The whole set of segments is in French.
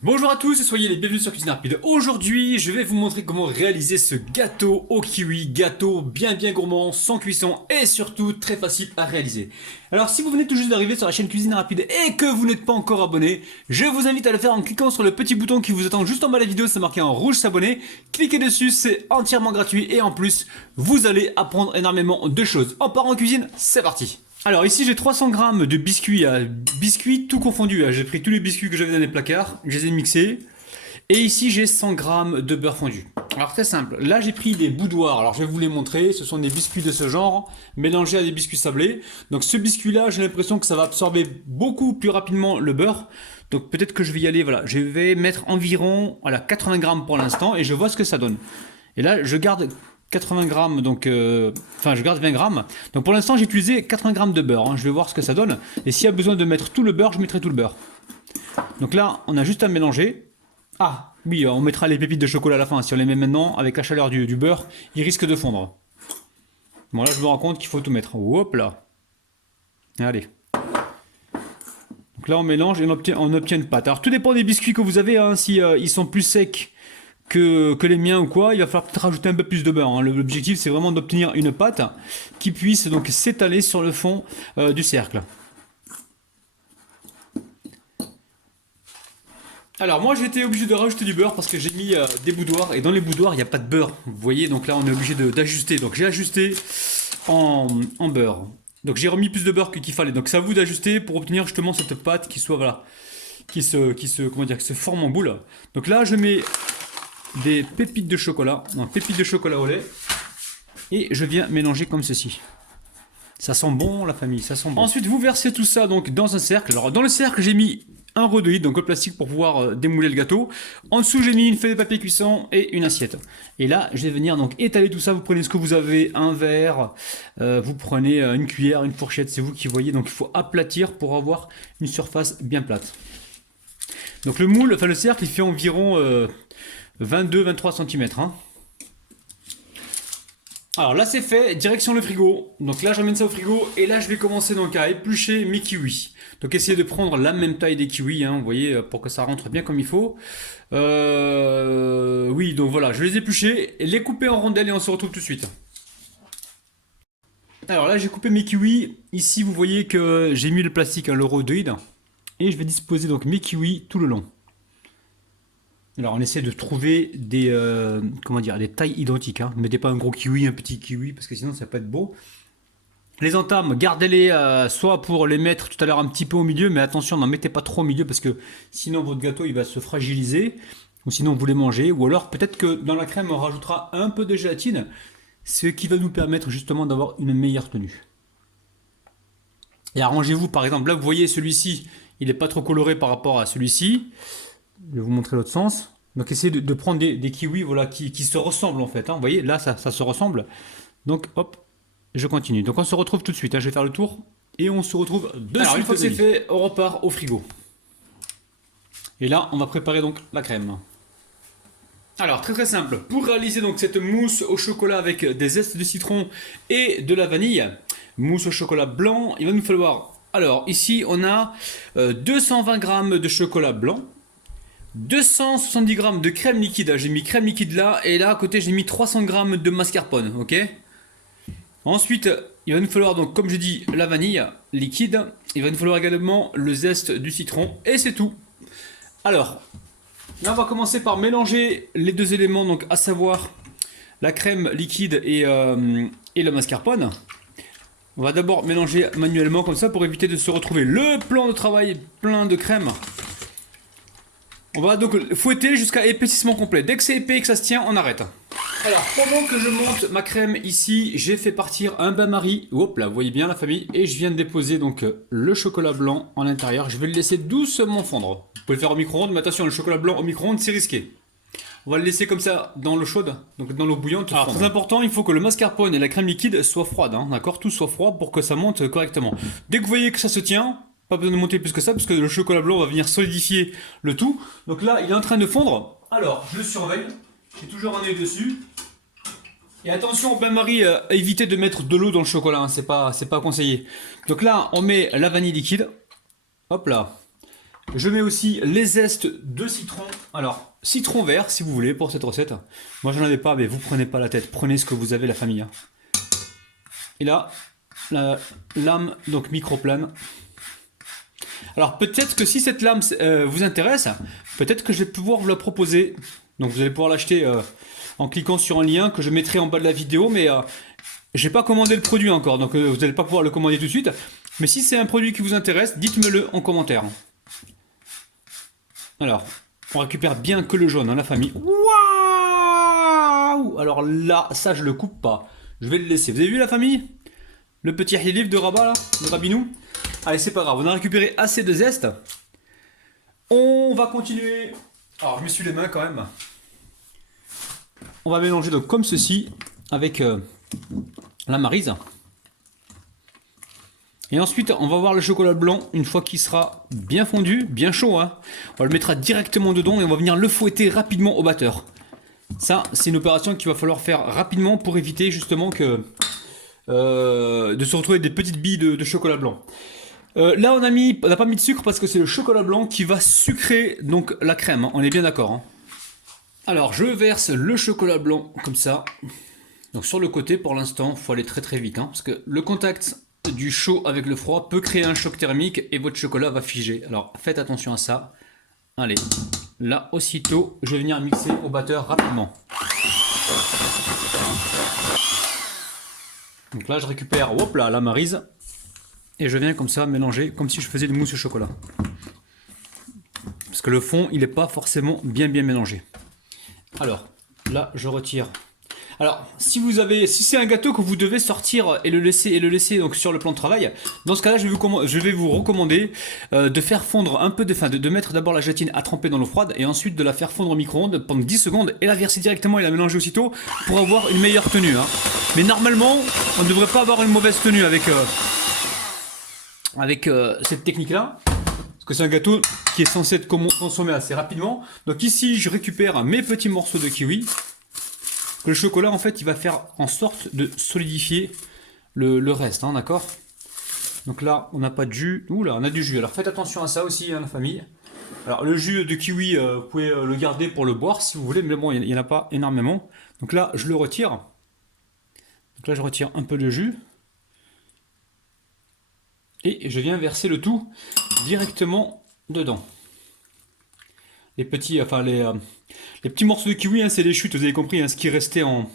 Bonjour à tous et soyez les bienvenus sur Cuisine Rapide. Aujourd'hui, je vais vous montrer comment réaliser ce gâteau au kiwi. Gâteau bien gourmand, sans cuisson et surtout très facile à réaliser. Alors si vous venez tout juste d'arriver sur la chaîne Cuisine Rapide et que vous n'êtes pas encore abonné, je vous invite à le faire en cliquant sur le petit bouton qui vous attend juste en bas de la vidéo, c'est marqué en rouge s'abonner. Cliquez dessus, c'est entièrement gratuit et en plus, vous allez apprendre énormément de choses. On part en cuisine, c'est parti. Alors ici j'ai 300 grammes de biscuits tout confondu. J'ai pris tous les biscuits que j'avais dans les placards, je les ai mixés. Et ici j'ai 100 grammes de beurre fondu. Alors très simple, là j'ai pris des boudoirs, alors je vais vous les montrer, ce sont des biscuits de ce genre, mélangés à des biscuits sablés. Donc ce biscuit là, j'ai l'impression que ça va absorber beaucoup plus rapidement le beurre. Donc peut-être que je vais y aller, voilà, je vais mettre environ 80 grammes pour l'instant et je vois ce que ça donne. Et là je garde 80 grammes, donc je garde 20 grammes. Donc pour l'instant j'ai utilisé 80 grammes de beurre, je vais voir ce que ça donne. Et s'il y a besoin de mettre tout le beurre, je mettrai tout le beurre. Donc là on a juste à mélanger. Ah oui, on mettra les pépites de chocolat à la fin. Si on les met maintenant, avec la chaleur du beurre, ils risquent de fondre. Bon là je me rends compte qu'il faut tout mettre. Hop là. Allez. Donc là on mélange et on obtient une pâte. Alors tout dépend des biscuits que vous avez, hein. Si ils sont plus secs que les miens ou quoi, il va falloir peut-être rajouter un peu plus de beurre, hein. L'objectif c'est vraiment d'obtenir une pâte qui puisse donc s'étaler sur le fond du cercle. Alors moi j'étais obligé de rajouter du beurre parce que j'ai mis des boudoirs et dans les boudoirs il n'y a pas de beurre. Vous voyez, donc là on est obligé d'ajuster. Donc j'ai ajusté en beurre. Donc j'ai remis plus de beurre qu'il fallait. Donc c'est à vous d'ajuster pour obtenir justement cette pâte qui soit voilà, comment dire, qui se forme en boule. Donc là je mets des pépites de chocolat, pépites de chocolat au lait, et je viens mélanger comme ceci. Ça sent bon la famille, ça sent bon. Ensuite vous versez tout ça donc dans un cercle. Alors dans le cercle j'ai mis un rhodoïde, donc le plastique pour pouvoir démouler le gâteau. En dessous j'ai mis une feuille de papier cuisson et une assiette. Et là je vais venir donc étaler tout ça. Vous prenez ce que vous avez, un verre, vous prenez une cuillère, une fourchette, c'est vous qui voyez. Donc il faut aplatir pour avoir une surface bien plate. Donc le moule, le cercle il fait environ 22-23 cm. Hein. Alors là c'est fait, direction le frigo. Donc là j'emmène ça au frigo et là je vais commencer donc à éplucher mes kiwis. Donc essayez de prendre la même taille des kiwis, hein, vous voyez, pour que ça rentre bien comme il faut. Oui, donc voilà, je vais les éplucher, les couper en rondelles et on se retrouve tout de suite. Alors là j'ai coupé mes kiwis. Ici vous voyez que j'ai mis le plastique, hein, le rhodoïde. Et je vais disposer donc mes kiwis tout le long. Alors on essaie de trouver des, des tailles identiques. Hein. Ne mettez pas un gros kiwi, un petit kiwi, parce que sinon ça peut être beau. Les entames, gardez-les soit pour les mettre tout à l'heure un petit peu au milieu, mais attention, n'en mettez pas trop au milieu, parce que sinon votre gâteau il va se fragiliser, ou sinon vous les mangez. Ou alors peut-être que dans la crème on rajoutera un peu de gélatine, ce qui va nous permettre justement d'avoir une meilleure tenue. Et arrangez-vous, par exemple, là vous voyez celui-ci, il n'est pas trop coloré par rapport à celui-ci. Je vais vous montrer l'autre sens. Donc essayez de prendre des kiwis voilà, qui se ressemblent en fait. Hein. Vous voyez, là ça se ressemble. Donc hop, je continue. Donc on se retrouve tout de suite. Hein. Je vais faire le tour et on se retrouve de suite. Alors une fois que c'est fait, on repart au frigo. Et là, on va préparer donc la crème. Alors très simple. Pour réaliser donc cette mousse au chocolat avec des zestes de citron et de la vanille, mousse au chocolat blanc, il va nous falloir. Alors ici, on a 220 grammes de chocolat blanc. 270 grammes de crème liquide, j'ai mis crème liquide là, et là à côté j'ai mis 300 grammes de mascarpone, ok. Ensuite, il va nous falloir donc, comme je dis, la vanille liquide, il va nous falloir également le zeste du citron, et c'est tout. Alors, là on va commencer par mélanger les deux éléments, donc à savoir la crème liquide et le mascarpone. On va d'abord mélanger manuellement comme ça pour éviter de se retrouver le plan de travail plein de crème. On va donc fouetter jusqu'à épaississement complet. Dès que c'est épais et que ça se tient, on arrête. Alors, pendant que je monte ma crème ici, j'ai fait partir un bain-marie. Hop là, vous voyez bien la famille. Et je viens de déposer donc le chocolat blanc en l'intérieur. Je vais le laisser doucement fondre. Vous pouvez le faire au micro-ondes, mais attention, le chocolat blanc au micro-ondes, c'est risqué. On va le laisser comme ça dans l'eau chaude, donc dans l'eau bouillante. Alors, très important, il faut que le mascarpone et la crème liquide soient froides, hein, d'accord. Tout soit froid pour que ça monte correctement. Dès que vous voyez que ça se tient, pas besoin de monter plus que ça, parce que le chocolat blanc va venir solidifier le tout. Donc là, il est en train de fondre. Alors, je le surveille. J'ai toujours un œil dessus. Et attention au bain-marie, évitez de mettre de l'eau dans le chocolat, hein, c'est pas conseillé. Donc là, on met la vanille liquide. Hop là. Je mets aussi les zestes de citron. Alors, citron vert si vous voulez pour cette recette. Moi j'en avais pas, mais vous prenez pas la tête. Prenez ce que vous avez, la famille. Hein. Et là, la lame donc microplane. Alors peut-être que si cette lame vous intéresse, peut-être que je vais pouvoir vous la proposer. Donc vous allez pouvoir l'acheter en cliquant sur un lien que je mettrai en bas de la vidéo, mais j'ai pas commandé le produit encore, donc vous n'allez pas pouvoir le commander tout de suite. Mais si c'est un produit qui vous intéresse, dites-me-le en commentaire. Alors, on récupère bien que le jaune, hein, la famille. Waouh! Alors là, ça je le coupe pas. Je vais le laisser. Vous avez vu la famille? Le petit livre de Rabat là, de Rabinou. Allez, c'est pas grave, on a récupéré assez de zeste. On va continuer. Alors, je me suis les mains quand même. On va mélanger donc comme ceci avec la maryse. Et ensuite, on va voir le chocolat blanc une fois qu'il sera bien fondu, bien chaud. Hein. On le mettra directement dedans et on va venir le fouetter rapidement au batteur. Ça, c'est une opération qu'il va falloir faire rapidement pour éviter justement que de se retrouver avec des petites billes de chocolat blanc. Là, on n'a pas mis de sucre parce que c'est le chocolat blanc qui va sucrer donc la crème. Hein. On est bien d'accord. Hein. Alors, je verse le chocolat blanc comme ça. Donc sur le côté, pour l'instant, il faut aller très très vite. Hein, parce que le contact du chaud avec le froid peut créer un choc thermique et votre chocolat va figer. Alors faites attention à ça. Allez, là aussitôt, je vais venir mixer au batteur rapidement. Donc là, je récupère hop là, la maryse et je viens comme ça mélanger comme si je faisais une mousse au chocolat. Parce que le fond, il n'est pas forcément bien mélangé. Alors là, je retire. Alors, si c'est un gâteau que vous devez sortir et le laisser donc sur le plan de travail, dans ce cas-là, je vais vous recommander de faire fondre un peu de mettre d'abord la gélatine à tremper dans l'eau froide et ensuite de la faire fondre au micro-ondes pendant 10 secondes et la verser directement et la mélanger aussitôt pour avoir une meilleure tenue. Hein. Mais normalement, on ne devrait pas avoir une mauvaise tenue avec cette technique-là. Parce que c'est un gâteau qui est censé être consommé assez rapidement. Donc ici, je récupère mes petits morceaux de kiwi. Le chocolat, en fait, il va faire en sorte de solidifier le reste, hein, d'accord? Donc là, on n'a pas de jus. Ouh là, on a du jus. Alors faites attention à ça aussi, hein, la famille. Alors le jus de kiwi, vous pouvez le garder pour le boire si vous voulez, mais bon, il n'y en a pas énormément. Donc là, je le retire. Donc là, je retire un peu de jus. Et je viens verser le tout directement dedans. Les petits morceaux de kiwi, hein, c'est les chutes, vous avez compris, hein, ce qui restait en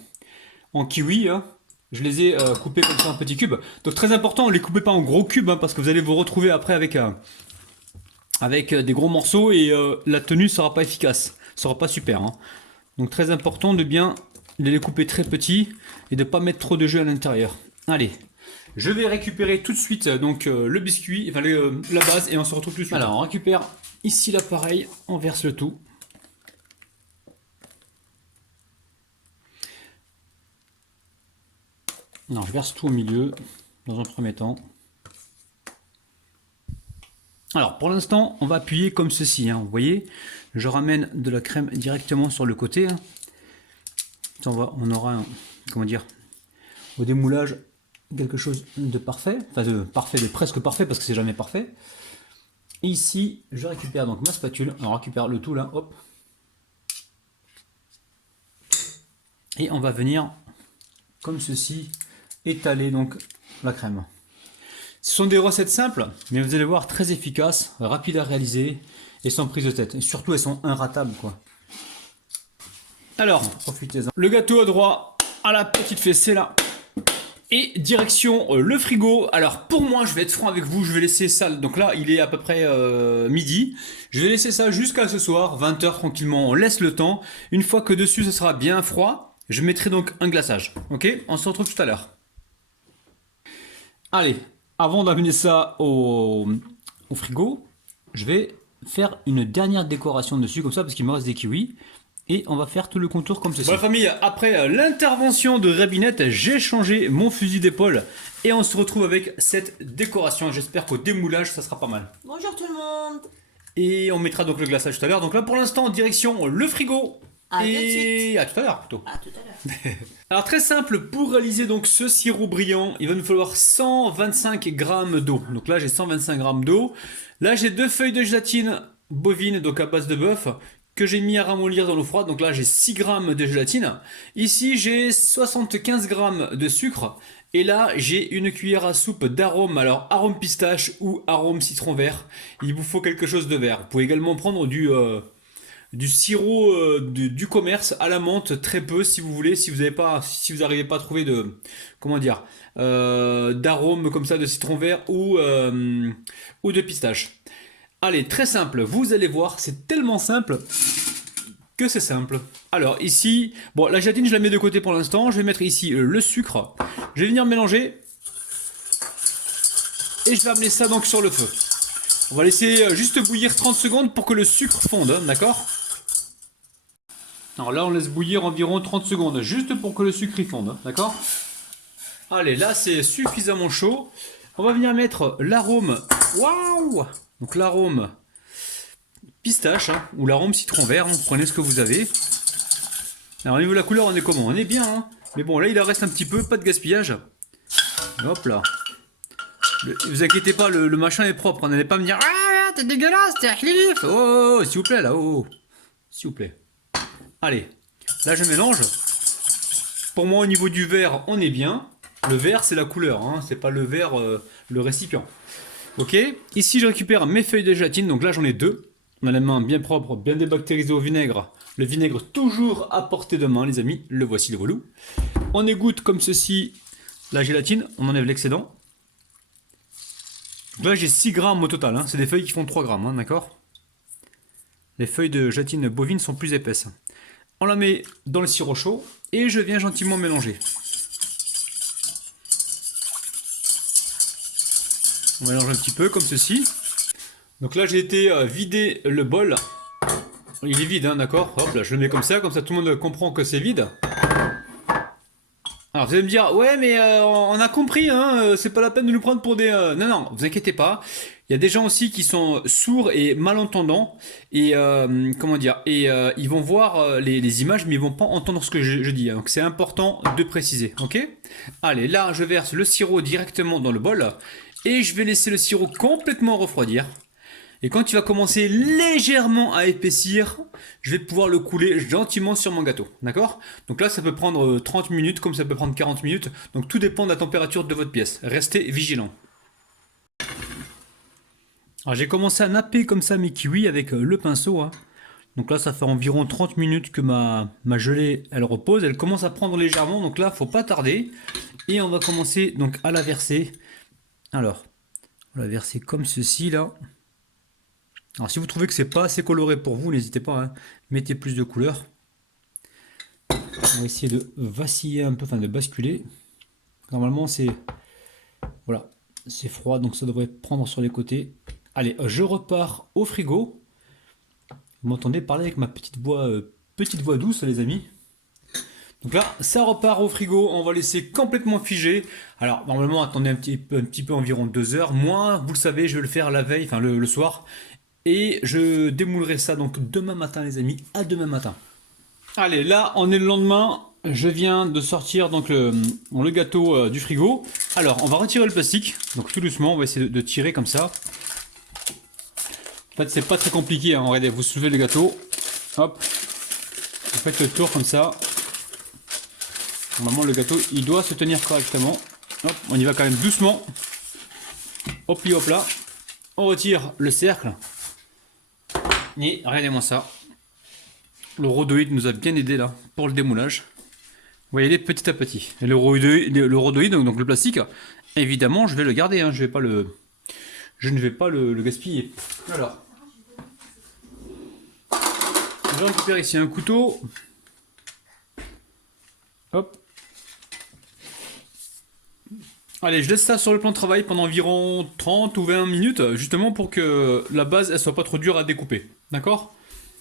kiwi. Hein, je les ai coupés comme ça en petits cubes. Donc très important, ne les coupez pas en gros cubes, hein, parce que vous allez vous retrouver après avec des gros morceaux et la tenue ne sera pas efficace, ne sera pas super. Hein. Donc très important de bien les couper très petits et de ne pas mettre trop de jus à l'intérieur. Allez, je vais récupérer tout de suite donc le biscuit, enfin la base, et on se retrouve tout de suite. Alors on récupère ici l'appareil, on verse le tout. Non, je verse tout au milieu, dans un premier temps. Alors, pour l'instant, on va appuyer comme ceci. Hein, vous voyez, je ramène de la crème directement sur le côté. Hein. On aura, comment dire, au démoulage, quelque chose de parfait. Enfin, de presque parfait, parce que c'est jamais parfait. Et ici, je récupère donc ma spatule. On récupère le tout là, hop. Et on va venir, comme ceci, étaler donc la crème. Ce sont des recettes simples, mais vous allez voir très efficaces, rapides à réaliser et sans prise de tête. Et surtout, elles sont inratables, quoi. Alors, profitez-en. Le gâteau a droit à la petite fessée là. Et direction le frigo. Alors pour moi, je vais être franc avec vous, je vais laisser ça. Donc là, il est à peu près midi. Je vais laisser ça jusqu'à ce soir, 20 h tranquillement. On laisse le temps. Une fois que dessus, ce sera bien froid, je mettrai donc un glaçage. Ok, on se retrouve tout à l'heure. Allez, avant d'amener ça au frigo, je vais faire une dernière décoration dessus comme ça parce qu'il me reste des kiwis. Et on va faire tout le contour comme ceci. Bon, la famille, après l'intervention de Rabinette, j'ai changé mon fusil d'épaule et on se retrouve avec cette décoration. J'espère qu'au démoulage, ça sera pas mal. Bonjour tout le monde. Et on mettra donc le glaçage tout à l'heure. Donc là, pour l'instant, en direction le frigo. À tout de et suite. à tout à l'heure plutôt. À tout à l'heure. Alors très simple, pour réaliser donc ce sirop brillant, il va nous falloir 125 grammes d'eau. Donc là j'ai 125 grammes d'eau. Là j'ai 2 feuilles de gélatine bovine, donc à base de bœuf, que j'ai mis à ramollir dans l'eau froide. Donc là j'ai 6 grammes de gélatine. Ici j'ai 75 grammes de sucre. Et là j'ai une cuillère à soupe d'arôme, alors arôme pistache ou arôme citron vert. Il vous faut quelque chose de vert. Vous pouvez également prendre du sirop du commerce à la menthe, très peu si vous voulez, si vous n'arrivez pas à trouver de, comment dire, d'arôme comme ça de citron vert ou de pistache. Allez, très simple, vous allez voir, c'est tellement simple que c'est simple. Alors ici, bon, la gélatine je la mets de côté pour l'instant, je vais mettre ici le sucre, je vais venir mélanger et je vais amener ça donc sur le feu. On va laisser juste bouillir 30 secondes pour que le sucre fonde, hein, d'accord? Alors là, on laisse bouillir environ 30 secondes, juste pour que le sucre y fonde, hein, d'accord? Allez, là, c'est suffisamment chaud. On va venir mettre l'arôme. Waouh! Donc l'arôme pistache, hein, ou l'arôme citron vert, hein, vous prenez ce que vous avez. Alors au niveau de la couleur, on est comment? On est bien, hein? Mais bon, là, il en reste un petit peu, pas de gaspillage. Hop là. Vous inquiétez pas, le machin est propre. On n'allait pas me dire ah, t'es dégueulasse, t'es halif. Oh, s'il vous plaît, là, oh. S'il vous plaît. Allez, là je mélange. Pour moi au niveau du verre, on est bien. Le vert c'est la couleur, hein, c'est pas le verre, le récipient. Ok, ici je récupère mes feuilles de gélatine, donc là j'en ai 2. On a les mains bien propres, bien débactérisées au vinaigre. Le vinaigre toujours à portée de main les amis, le voici le relou. On égoutte comme ceci la gélatine, on enlève l'excédent. Là j'ai 6 grammes au total, hein. C'est des feuilles qui font 3 grammes, hein, d'accord? Les feuilles de gélatine bovine sont plus épaisses. On la met dans le sirop chaud et je viens gentiment mélanger. On mélange un petit peu comme ceci. Donc là j'ai été vider le bol. Il est vide, hein, d'accord? Hop là, je le mets comme ça tout le monde comprend que c'est vide. Alors vous allez me dire, ouais mais on a compris, hein, c'est pas la peine de nous prendre pour des... Non, non, vous inquiétez pas. Il y a des gens aussi qui sont sourds et malentendants et comment dire, et ils vont voir les images mais ils vont pas entendre ce que je dis. Donc c'est important de préciser, ok? Allez, là je verse le sirop directement dans le bol et je vais laisser le sirop complètement refroidir. Et quand il va commencer légèrement à épaissir, je vais pouvoir le couler gentiment sur mon gâteau. D'accord? Donc là, ça peut prendre 30 minutes, comme ça peut prendre 40 minutes. Donc tout dépend de la température de votre pièce. Restez vigilant. Alors j'ai commencé à napper comme ça mes kiwis avec le pinceau, hein. Donc là, ça fait environ 30 minutes que ma gelée, elle repose. Elle commence à prendre légèrement, donc là, faut pas tarder. Et on va commencer donc à la verser. Alors, on va la verser comme ceci, là. Alors si vous trouvez que c'est pas assez coloré pour vous, n'hésitez pas, hein, mettez plus de couleurs. On va essayer de vaciller un peu, enfin de basculer. Normalement c'est voilà, c'est froid donc ça devrait prendre sur les côtés. Allez, je repars au frigo. Vous m'entendez parler avec ma petite voix douce les amis. Donc là, ça repart au frigo, on va laisser complètement figer. Alors normalement attendez un petit peu environ 2 heures. Moi, vous le savez, je vais le faire la veille, enfin le soir. Et je démoulerai ça donc demain matin les amis, à demain matin. Allez, là on est le lendemain, je viens de sortir donc le gâteau du frigo. Alors on va retirer le plastique, donc tout doucement, on va essayer de tirer comme ça. En fait c'est pas très compliqué, hein. Regardez, vous soulevez le gâteau, hop, vous faites le tour comme ça. Normalement le gâteau il doit se tenir correctement. Hop, on y va quand même doucement. Hop là, on retire le cercle. Et regardez-moi ça. Le rhodoïde nous a bien aidé là pour le démoulage. Vous voyez petit à petit. Et le rhodoïde, donc le plastique, évidemment je vais le garder, hein, je ne vais pas le gaspiller. Alors, je récupère ici un couteau. Hop. Allez, je laisse ça sur le plan de travail pendant environ 30 ou 20 minutes, justement pour que la base elle soit pas trop dure à découper. D'accord?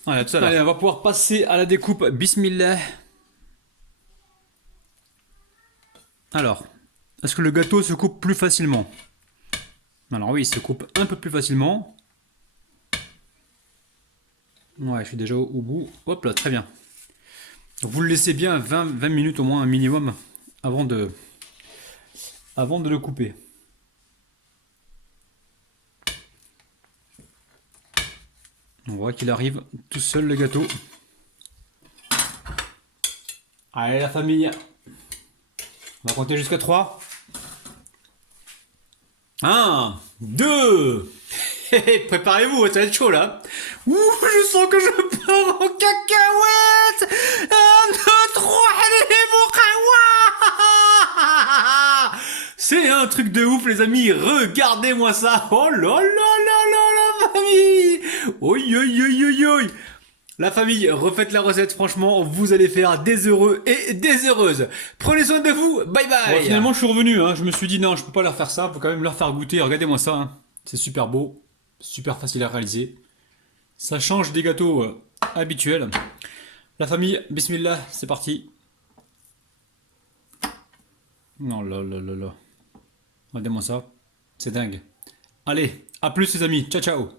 Allez, tout à l'heure. Allez, on va pouvoir passer à la découpe. Bismillah. Alors, est-ce que le gâteau se coupe plus facilement? Alors oui, il se coupe un peu plus facilement. Ouais, je suis déjà au bout. Hop là, très bien. Vous le laissez bien 20 minutes au moins un minimum avant de le couper. On voit qu'il arrive tout seul le gâteau. Allez la famille, on va compter jusqu'à 3. 1, 2. Préparez-vous, ça va être chaud là. Ouh, je sens que je pars en cacahuète. 1, 2, 3, allez mon kawa. C'est un truc de ouf les amis, regardez-moi ça. Oh là là là là la famille. Oi oi oi oi oi. La famille, refaites la recette, franchement, vous allez faire des heureux et des heureuses. Prenez soin de vous, bye bye. Bon, finalement, je suis revenu, hein. Je me suis dit non, je peux pas leur faire ça, faut quand même leur faire goûter. Regardez-moi ça, hein. C'est super beau, super facile à réaliser. Ça change des gâteaux habituels. La famille, bismillah, c'est parti. Non, là, là, là, là. Regardez-moi ça, c'est dingue. Allez, à plus les amis, ciao ciao.